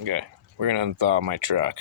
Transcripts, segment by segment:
Okay, we're gonna unthaw my truck.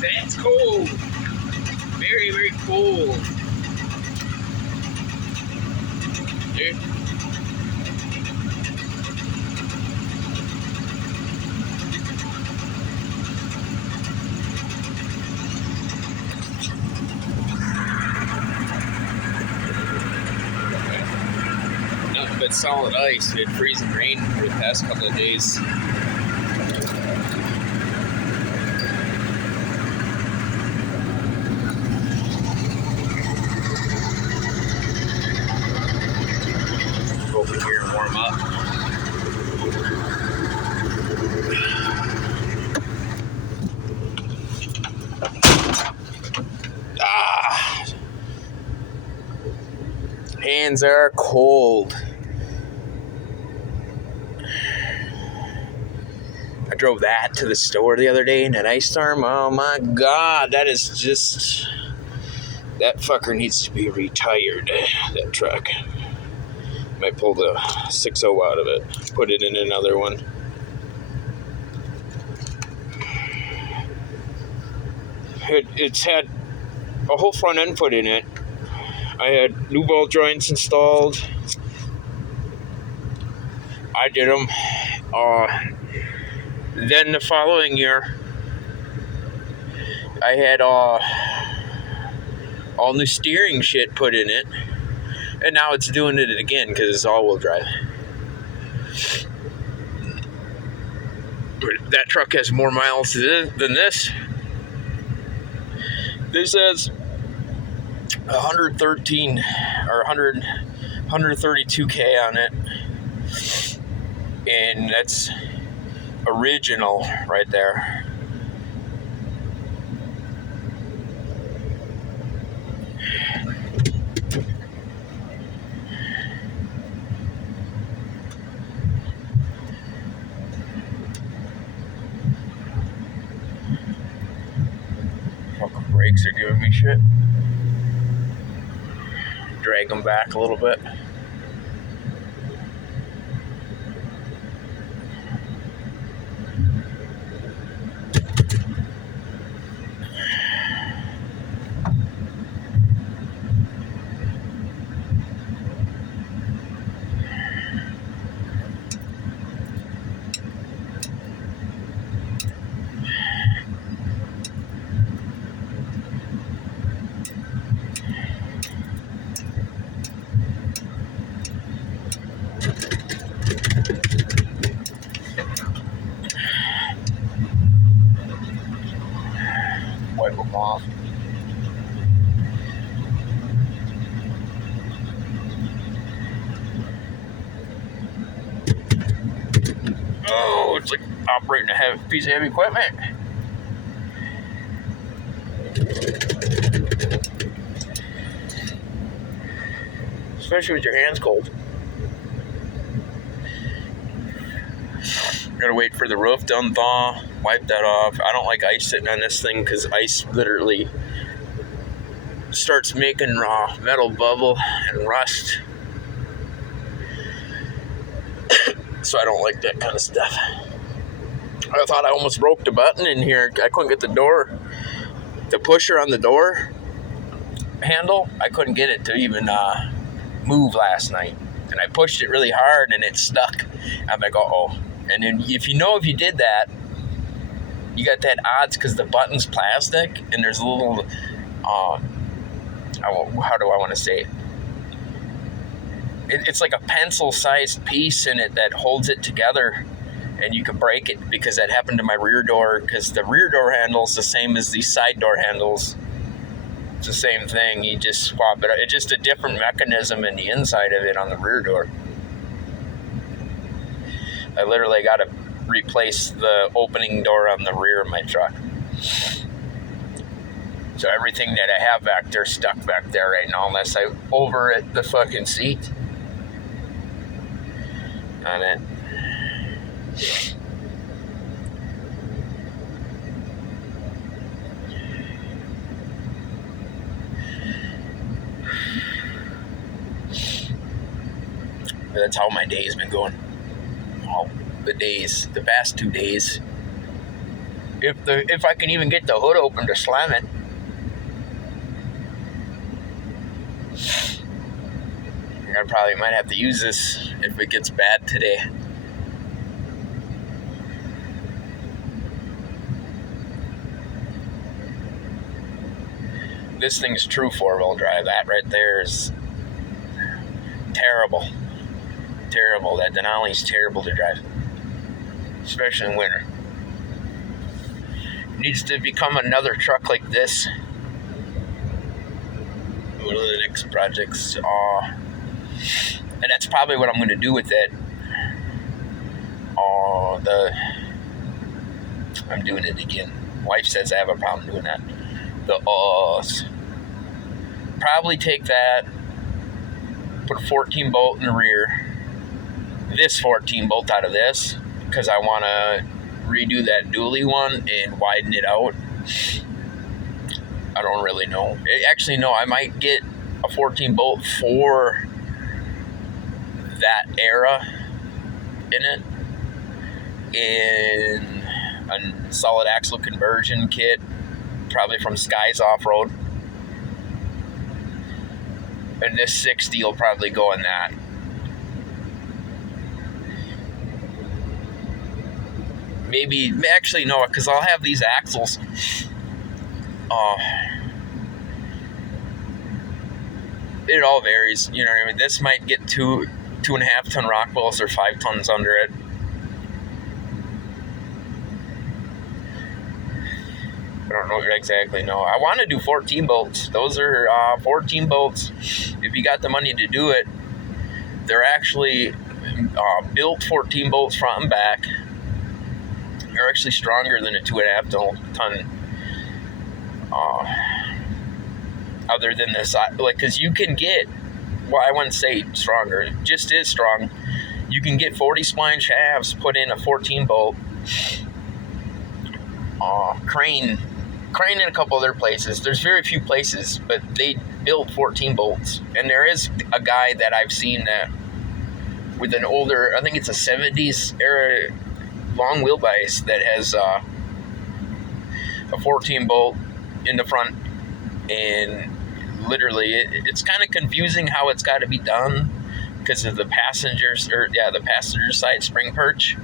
That's cold. Very, very cold. Dude. Nothing but solid ice. We had freezing rain for the past couple of days. Go over here and warm up. Hands are cold. I drove that to the store the other day in an ice storm. Oh my god, that fucker needs to be retired, that truck. Might pull the 6.0 out of it, put it in another one. It's had a whole front end put in it. I had new ball joints installed. I did them. Then the following year, I had all new steering shit put in it. And now it's doing it again because it's all-wheel drive. That truck has more miles than this. This has 113 or 132K on it. And that's original right there. Fucking brakes are giving me shit. Drag them back a little bit. Wipe them off. Oh, it's like operating a heavy piece of heavy equipment. Especially with your hands cold. Gotta wait for the roof to unthaw, wipe that off. I don't like ice sitting on this thing because ice literally starts making metal bubble and rust. So I don't like that kind of stuff. I thought I almost broke the button in here. I couldn't get the pusher on the door handle. I couldn't get it to even move last night. And I pushed it really hard and it stuck. I'm like, uh-oh. And then if you did that, you got that odds because the button's plastic and there's a little, how do I want to say it? It's like a pencil-sized piece in it that holds it together, and you can break it because that happened to my rear door because the rear door handle's the same as the side door handles. It's the same thing. You just swap it. It's just a different mechanism in the inside of it on the rear door. I literally got to replace the opening door on the rear of my truck. So everything that I have back there stuck back there right now unless I over it the fucking seat on it. That's how my day's been going. Oh, the past 2 days. If I can even get the hood open to slam it. I probably might have to use this if it gets bad today. This thing's true 4-wheel drive. That right there is terrible. Terrible. That Denali's terrible to drive, especially in winter. It needs to become another truck like this. One of the next projects. And that's probably what I'm going to do with it. I'm doing it again. Wife says I have a problem doing that. Probably take that, put a 14 bolt in the rear. This 14 bolt out of this, because I want to redo that dually one and widen it out. I don't really know. Actually, no, I might get a 14 bolt for that era in it, in a solid axle conversion kit, probably from Skies Off-Road. And this 60 will probably go in that. Maybe, actually no, because I'll have these axles. It all varies, you know what I mean? This might get 2.5 ton Rockwells or 5 tons under it. I don't know exactly. No, I want to do 14 bolts. Those are 14 bolts. If you got the money to do it, they're actually built 14 bolts front and back. They're actually stronger than a 2.5 ton. Other than this, because you can get, well, I wouldn't say stronger, it just is strong. You can get 40 spline shafts put in a 14 bolt. Crane in a couple other places. There's very few places, but they build 14 bolts. And there is a guy that I've seen that with an older, I think it's a 70s era long wheelbase that has a 14 bolt in the front, and literally it's kind of confusing how it's got to be done because of the passenger side spring perch.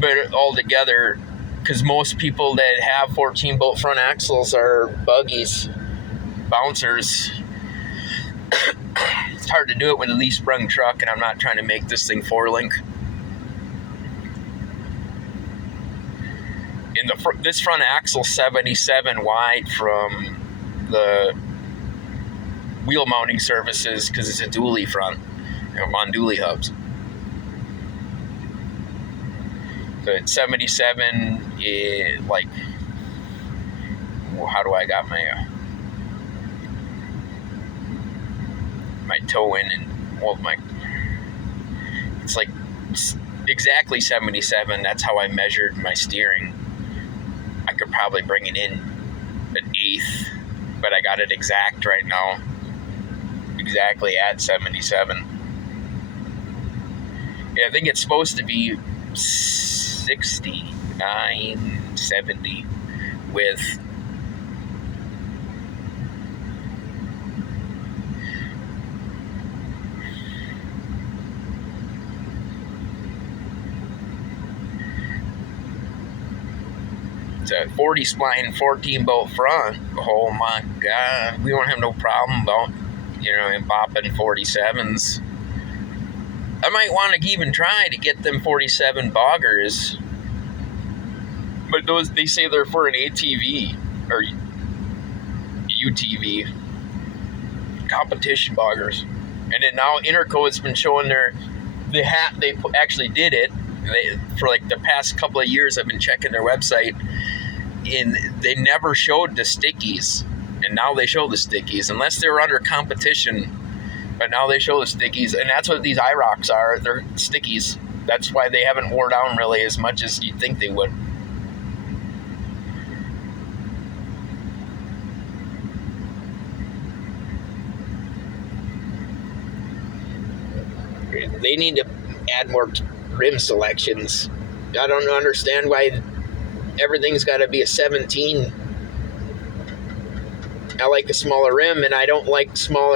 But altogether, because most people that have 14 bolt front axles are buggies, bouncers, it's hard to do it with a leaf sprung truck, and I'm not trying to make this thing 4-link. In this front axle 77 wide from the wheel mounting surfaces, because it's a dually front, on dually hubs. So it's 77, like, how do I got my toe in, and it's like exactly 77. That's how I measured my steering. I could probably bring it in an eighth, but I got it exact right now, exactly at 77. Yeah, I think it's supposed to be 69, 70 with it's a 40 spline 14 bolt front. Oh my God, we don't have no problem about, bopping 47s. I might want to even try to get them 47 boggers, but those, they say they're for an ATV or UTV competition boggers. And then now Interco has been showing they actually did it. For like the past couple of years, I've been checking their website, and they never showed the stickies, and now they show the stickies, unless they were under competition. But now they show the stickies, and that's what these IROCs are. They're stickies. That's why they haven't wore down really as much as you'd think they would. They need to add more rim selections. I don't understand why everything's got to be a 17. I like a smaller rim, and I don't like small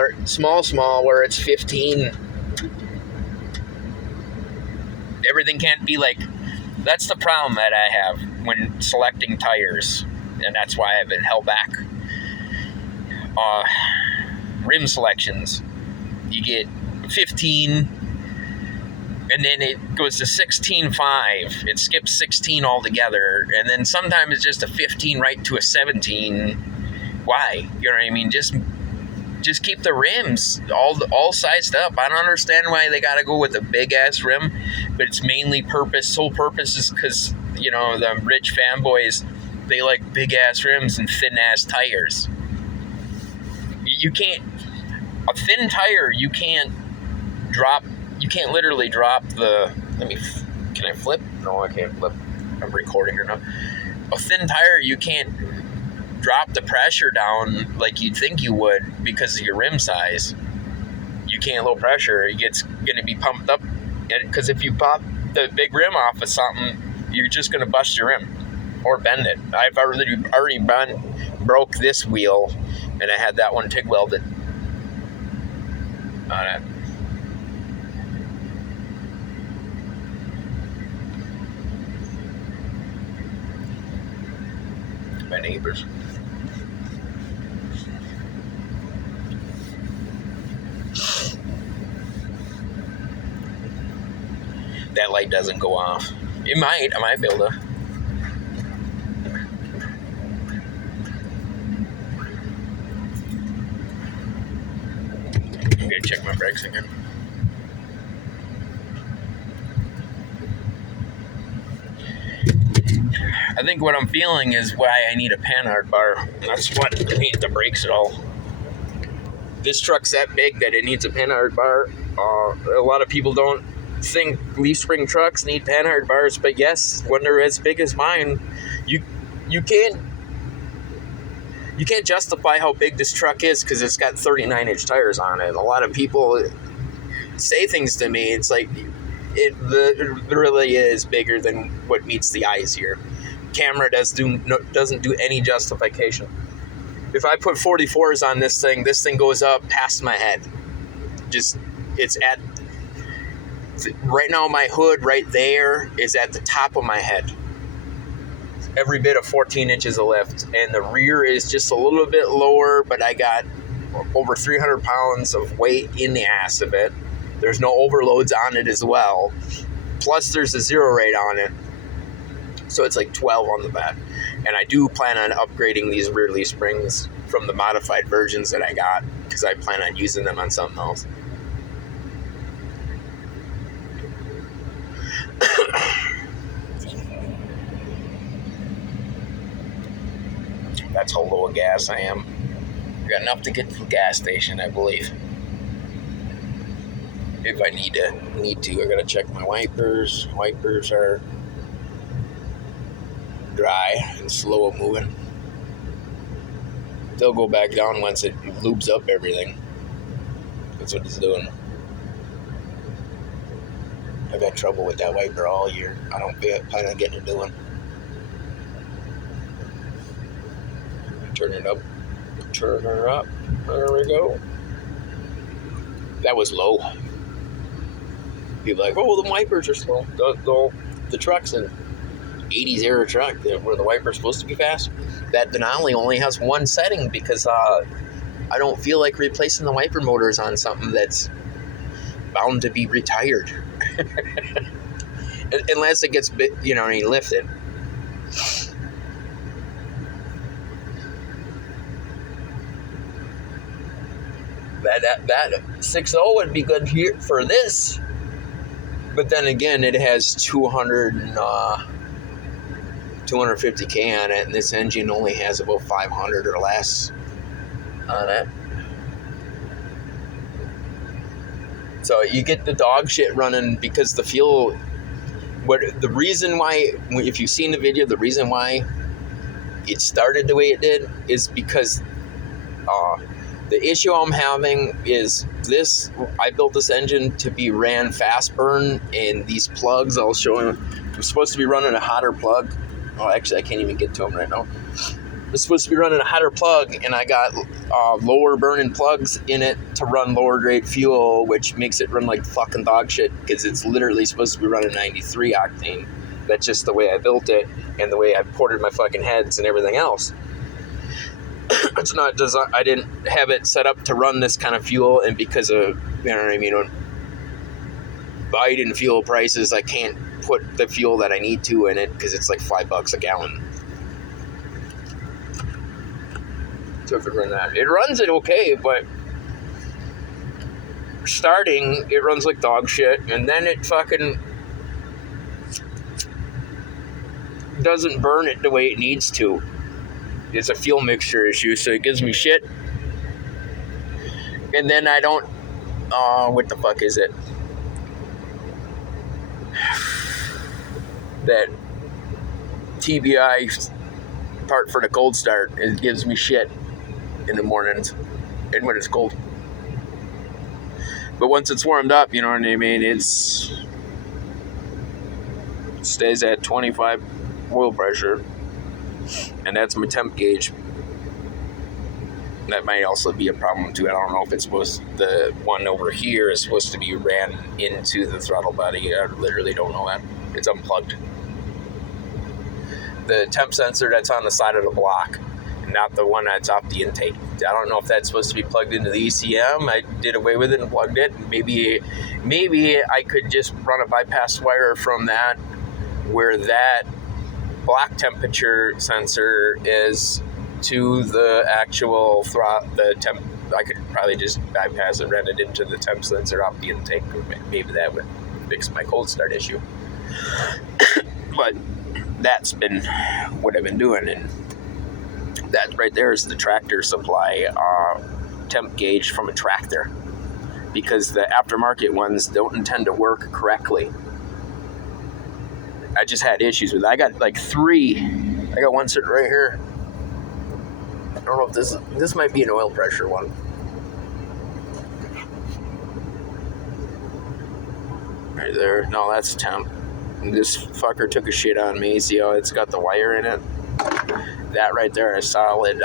where it's 15. Everything can't be like, that's the problem that I have when selecting tires, and that's why I've been held back. Rim selections, you get 15, and then it goes to 16.5. It skips 16 altogether, and then sometimes it's just a 15 right to a 17. Why? You know what I mean? Just keep the rims all sized up. I don't understand why they got to go with a big ass rim, but it's mainly sole purpose is because, you know, the rich fanboys, they like big ass rims and thin ass tires. You can't, a thin tire, you can't literally drop the, can I flip? No, I can't flip. I'm recording or not. A thin tire, you can't drop the pressure down like you'd think you would because of your rim size. You can't low pressure. It's going to be pumped up, because if you pop the big rim off of something, you're just going to bust your rim or bend it. I've already broke this wheel, and I had that one TIG welded on it. My neighbors. That light doesn't go off. It might. I might be able to. I'm gonna check my brakes again. I think what I'm feeling is why I need a panhard bar. That's what needs the brakes at all. This truck's that big that it needs a panhard bar. A lot of people don't think leaf spring trucks need panhard bars, but yes, when they're as big as mine, you can't justify how big this truck is because it's got 39-inch tires on it. A lot of people say things to me. It's like it really is bigger than what meets the eyes here. Camera doesn't do any justification. If I put 44s on this thing goes up past my head. It's at right now. My hood right there is at the top of my head. Every bit of 14 inches of lift, and the rear is just a little bit lower, but I got over 300 pounds of weight in the ass of it. There's no overloads on it as well. Plus there's a zero rate on it. So it's like 12 on the back. And I do plan on upgrading these rear leaf springs from the modified versions that I got, because I plan on using them on something else. That's how low of gas I am. I got enough to get to the gas station, I believe. If I need to, I gotta check my wipers. Wipers are dry and slow moving. They'll go back down once it lubes up everything. That's what it's doing. I've had trouble with that wiper all year. I don't plan on getting it doing. Turn it up. Turn her up. There we go. That was low. People are like, oh, the wipers are slow. The truck's an 80s era truck where the wiper's supposed to be fast. That Denali only has one setting because I don't feel like replacing the wiper motors on something that's bound to be retired. Unless it gets, lifted. That 6.0 would be good here for this. But then again, it has 250K on it, and this engine only has about 500 or less on it. So you get the dog shit running because the fuel. The reason why, if you've seen the video, the reason why it started the way it did is because The issue I'm having is this. I built this engine to be ran fast burn, and these plugs, I'll show you. I'm supposed to be running a hotter plug. Oh, actually, I can't even get to them right now. I'm supposed to be running a hotter plug, and I got lower burning plugs in it to run lower grade fuel, which makes it run like fucking dog shit, because it's literally supposed to be running 93 octane. That's just the way I built it, and the way I ported my fucking heads and everything else. It's not designed. I didn't have it set up to run this kind of fuel, and because of, you know what I mean, when Biden fuel prices, I can't put the fuel that I need to in it because it's like $5 a gallon. So if it run that, it runs it okay, but starting it runs like dog shit, and then it fucking doesn't burn it the way it needs to. It's a fuel mixture issue, so it gives me shit. And then I don't, what the fuck is it? That TBI part for the cold start, it gives me shit in the mornings and when it's cold. But once it's warmed up, you know what I mean, it stays at 25 oil pressure, and that's my temp gauge. That might also be a problem too. I don't know if it's supposed, the one over here is supposed to be ran into the throttle body. I literally don't know that. It's unplugged. The temp sensor that's on the side of the block, not the one that's off the intake. I don't know if that's supposed to be plugged into the ECM. I did away with it and plugged it. Maybe I could just run a bypass wire from that, where that block temperature sensor is, to the actual the temp. I could probably just bypass it, run it into the temp sensor off the intake. Maybe that would fix my cold start issue. But that's been what I've been doing, and that right there is the tractor supply temp gauge from a tractor, because the aftermarket ones don't intend to work correctly. I just had issues with it. I got like 3. I got one sitting right here. I don't know if this might be an oil pressure one. Right there. No, that's temp. And this fucker took a shit on me. See how it's got the wire in it? That right there is solid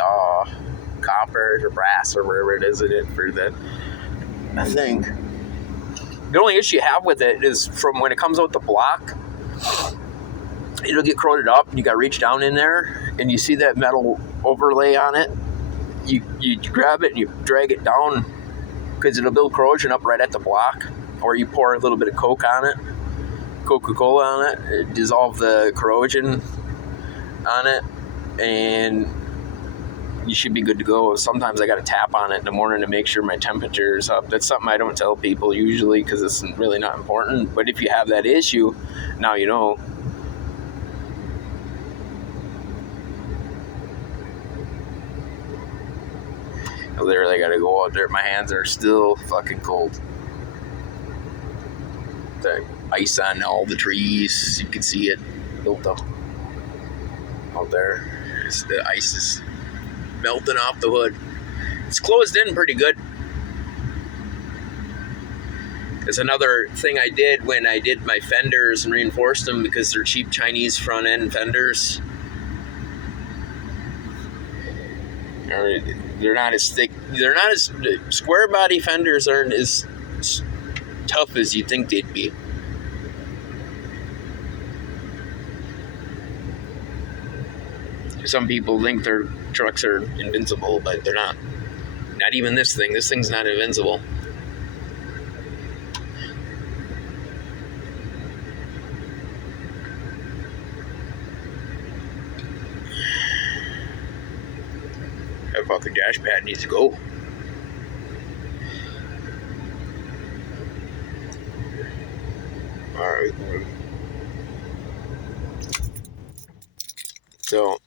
copper or brass or whatever it is in it for that. I think the only issue you have with it is from when it comes out the block, it'll get corroded up, and you got to reach down in there, and you see that metal overlay on it. You grab it and you drag it down, because it'll build corrosion up right at the block. Or you pour a little bit of Coca-Cola on it, dissolve the corrosion on it, and you should be good to go. Sometimes I got to tap on it in the morning to make sure my temperature is up. That's something I don't tell people usually, because it's really not important. But if you have that issue, now you know. I literally got to go out there. My hands are still fucking cold. The ice on all the trees, you can see it built up out there. The ice is melting off the hood. It's closed in pretty good. There's another thing I did when I did my fenders and reinforced them, because they're cheap Chinese front end fenders. They're not as thick. They're not as square body fenders aren't as tough as you think they'd be. Some people think their trucks are invincible, but they're not. Not even this thing. This thing's not invincible. That fucking dash pad needs to go. Alright. So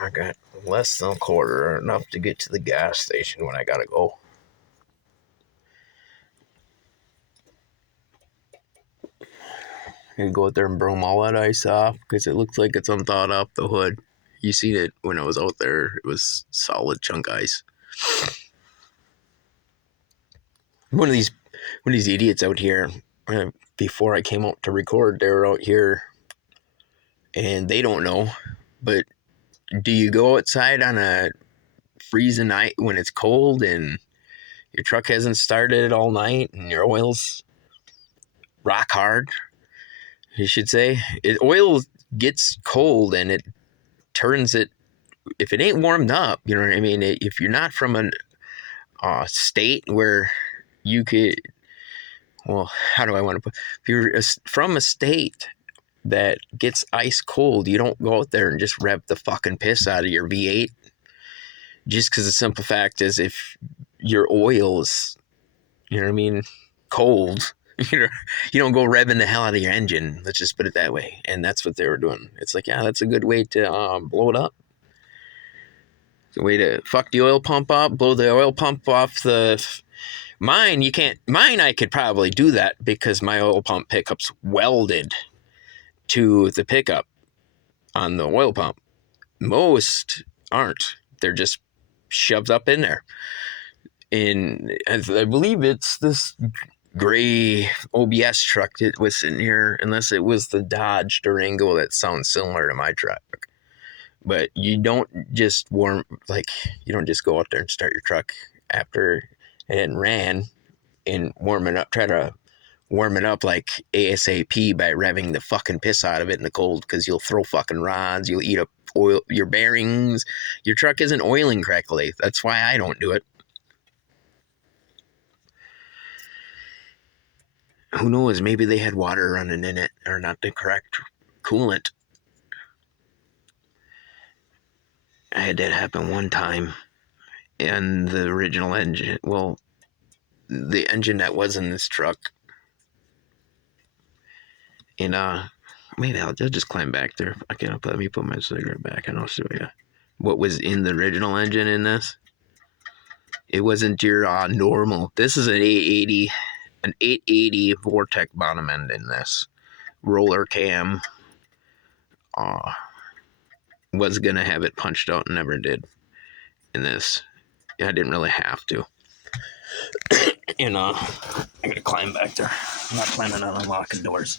I got less than a quarter, enough to get to the gas station when I gotta go. You go out there and broom all that ice off, because it looks like it's unthawed off the hood. You seen it when I was out there. It was solid chunk ice. One of these idiots out here, before I came out to record, they were out here, and they don't know, but do you go outside on a freezing night when it's cold and your truck hasn't started all night and your oil's rock hard, you should say? Oil gets cold and it turns it, if it ain't warmed up, you know what I mean? If you're not from a state where you could, well, how do I want to put, if you're from a state that gets ice cold, you don't go out there and just rev the fucking piss out of your V8. Just because the simple fact is, if your oil is, you know what I mean, cold, you don't go revving the hell out of your engine. Let's just put it that way. And that's what they were doing. It's like, yeah, that's a good way to blow it up. It's a way to fuck the oil pump up, blow the oil pump off the... Mine, you can't... Mine, I could probably do that because my oil pump pickup's welded to the pickup on the oil pump. Most aren't. They're just shoved up in there. And I believe it's this gray OBS truck that was sitting here, unless it was the Dodge Durango that sounds similar to my truck. But you don't just you don't just go out there and start your truck after it hadn't ran and try to warm it up like ASAP by revving the fucking piss out of it in the cold, because you'll throw fucking rods, you'll eat up oil, your bearings, your truck isn't oiling correctly. That's why I don't do it. Who knows, maybe they had water running in it, or not the correct coolant. I had that happen one time, and the original engine, well, the engine that was in this truck, and maybe I'll just climb back there. Let me put my cigarette back and I'll show you what was in the original engine in this. It wasn't your normal. This is an 880 Vortec bottom end in this. Roller cam. Was gonna have it punched out and never did in this. I didn't really have to. And I'm gonna climb back there. I'm not planning on unlocking doors.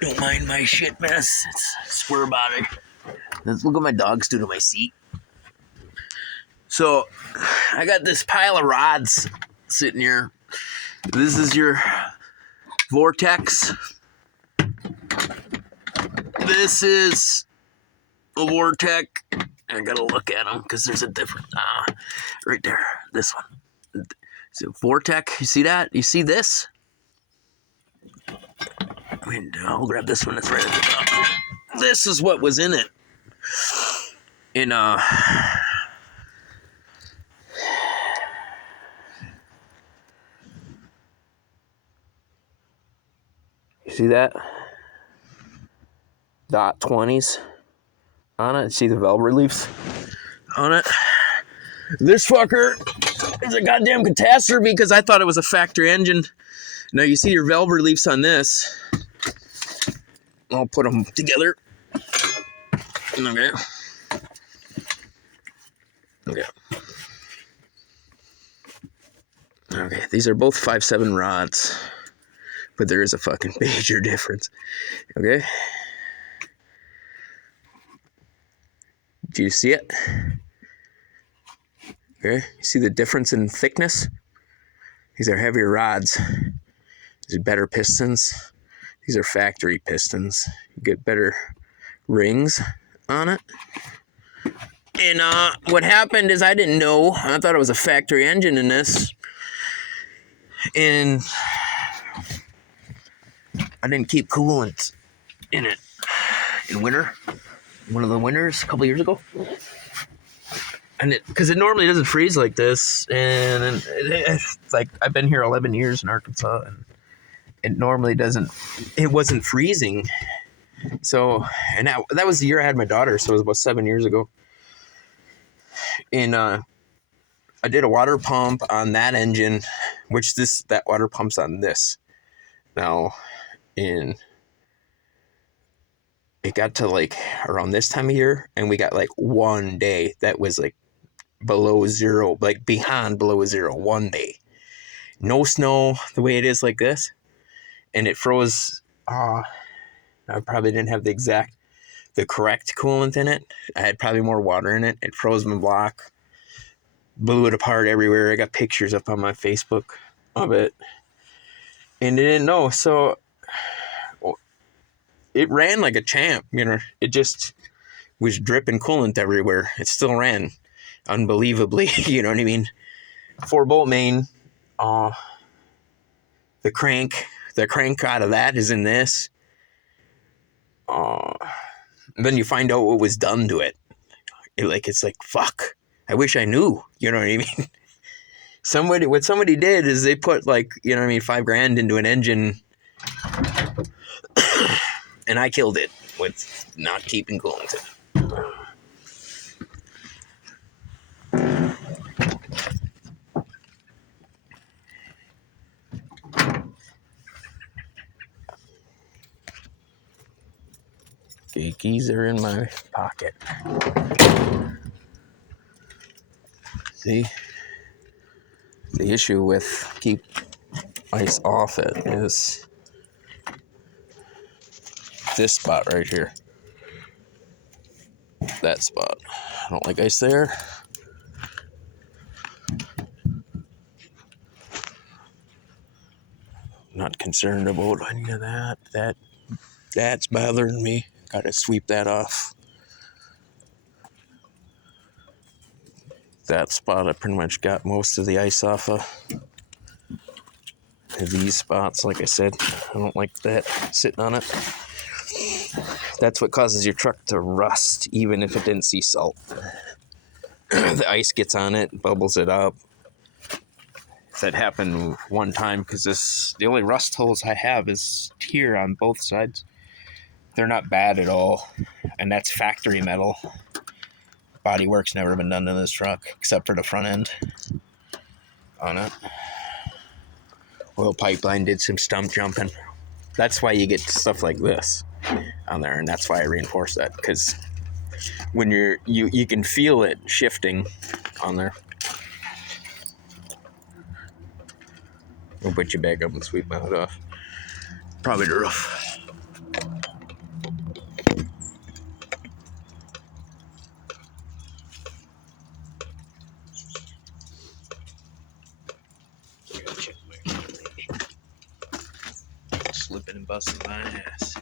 Don't mind my shit mess. It's square body. Let's look what my dogs do to my seat. So I got this pile of rods sitting here. This is your Vortex. This is a Vortec. I gotta look at them because there's a different, right there, this one. So Vortec, you see that? You see this? I mean, I'll grab this one that's right at the top. This is what was in it. In, you see that? Dot 20s on it. See the valve reliefs on it? This fucker is a goddamn catastrophe because I thought it was a factory engine. Now you see your valve reliefs on this. I'll put them together. Okay. Okay. Okay, these are both 5.7 rods, but there is a fucking major difference. Okay. Do you see it? Okay, you see the difference in thickness? These are heavier rods. These are better pistons. These are factory pistons. You get better rings on it. And what happened is I didn't know. I thought it was a factory engine in this. And I didn't keep coolant in it in winter. One of the winters a couple years ago. And because it normally doesn't freeze like this. And it's like, I've been here 11 years in Arkansas, and it normally doesn't, it wasn't freezing. So, and that was the year I had my daughter, so it was about 7 years ago. And I did a water pump on that engine, which that water pump's on this. Now, it got to like around this time of year, and we got like one day that was like below zero, like beyond below zero, one day. No snow the way it is like this. And it froze. I probably didn't have the correct coolant in it. I had probably more water in it. It froze my block, blew it apart everywhere. I got pictures up on my Facebook of it. And it didn't know. So it ran like a champ, you know. It just was dripping coolant everywhere. It still ran unbelievably, you know what I mean? 4-bolt main, the crank out of that is in this. Then you find out what was done to it. It's like, fuck, I wish I knew, you know what I mean? What somebody did is they put like, you know what I mean, $5,000 into an engine, and I killed it with not keeping coolant in it. Okay, keys are in my pocket. See, the issue with keep ice off it is this spot right here. That spot. I don't like ice there. Not concerned about any of that. That's bothering me. Gotta sweep that off. That spot I pretty much got most of the ice off of. These spots, like I said, I don't like that sitting on it. That's what causes your truck to rust, even if it didn't see salt. The ice gets on it, bubbles it up. That happened one time because the only rust holes I have is here on both sides. They're not bad at all, and that's factory metal. Body work's never been done to this truck except for the front end on it. Oil pipeline did some stump jumping. That's why you get stuff like this on there, and that's why I reinforce that, because when you can feel it shifting on there. I'll put you back up and sweep my hood off. Probably the roof. Slipping and busting my ass.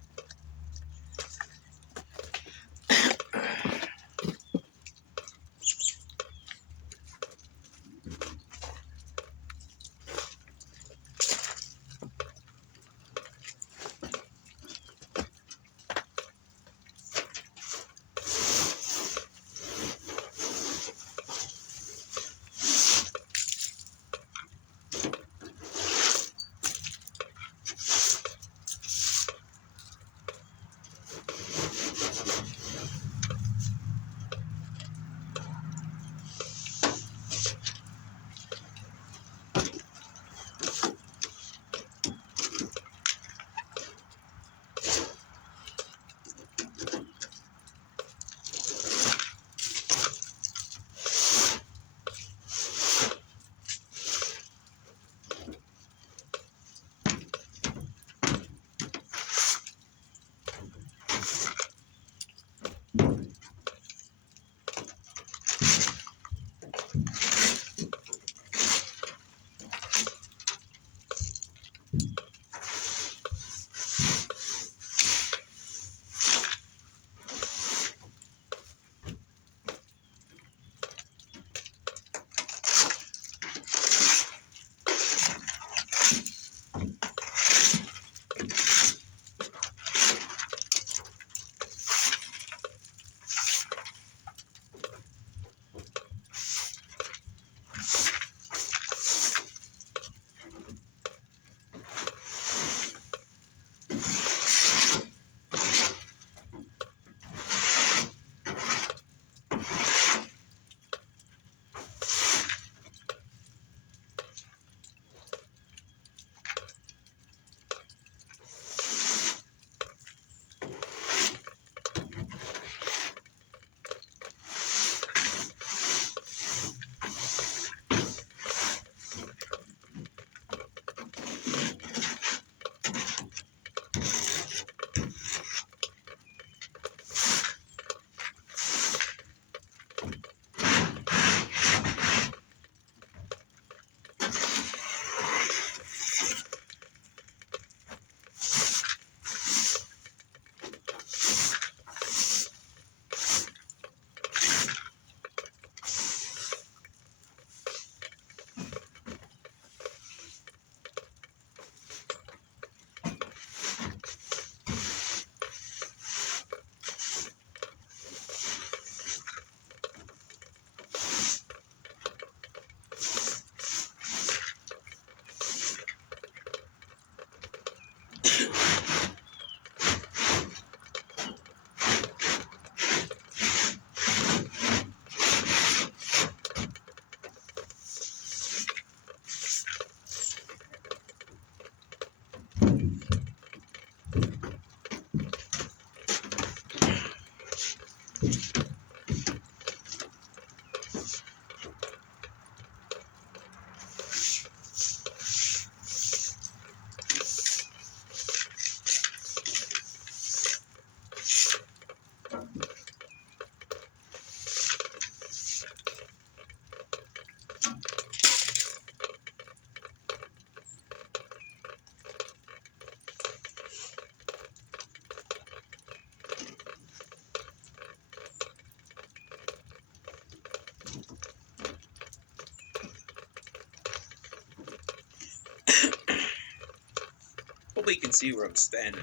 Hopefully you can see where I'm standing.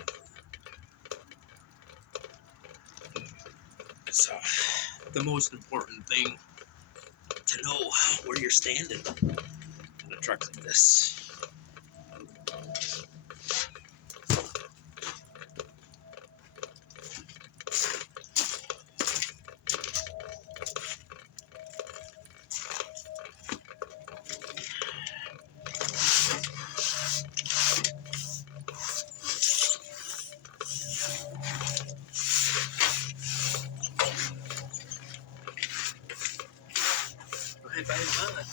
It's the most important thing to know where you're standing on a truck like this. Right by the mud.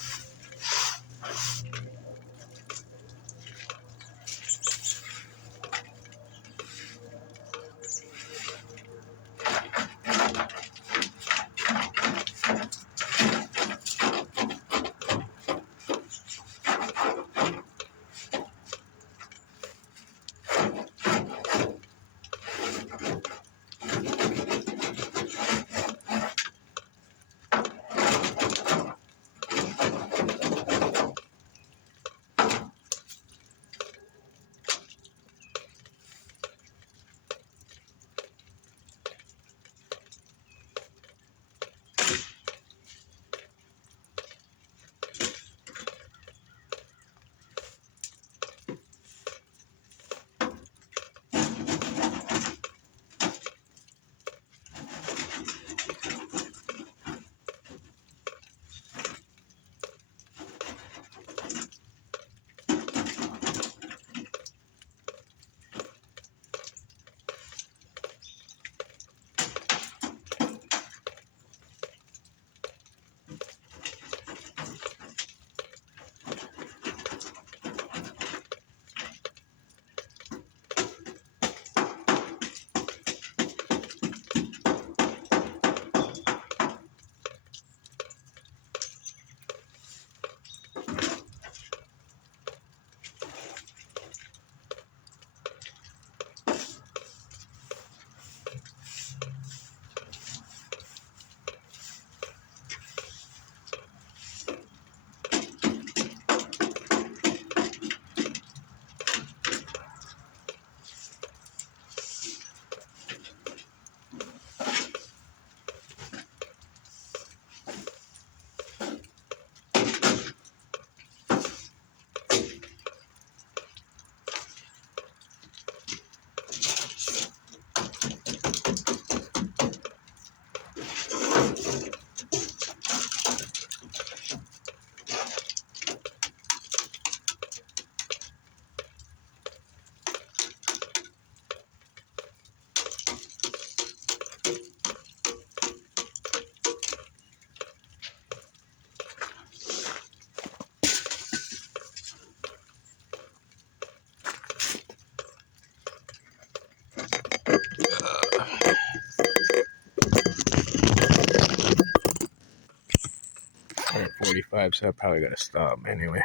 I'm at 45, so I probably gotta stop anyway.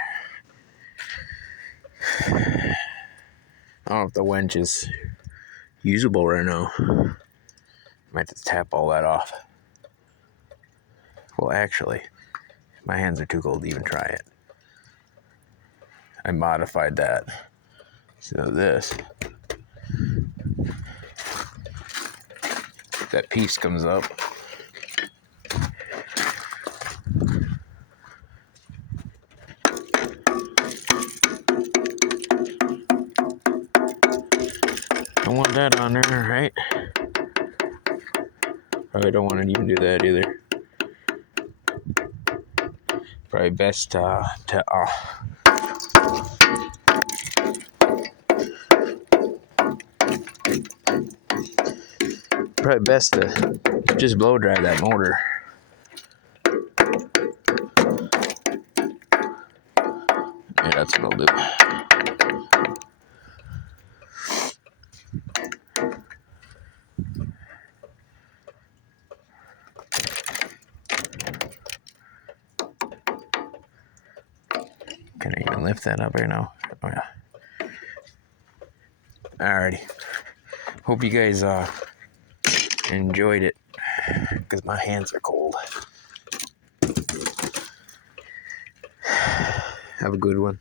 I don't know if the winch is usable right now. Might have to tap all that off. Well, actually, my hands are too cold to even try it. I modified that. So this, that piece comes up. Don't want that on there, right? Probably don't want to even do that either. Probably best probably best to just blow dry that motor. That's what I'll do. Can I even lift that up right now? Oh yeah. Alrighty. Hope you guys enjoyed it, because my hands are cold. Have a good one.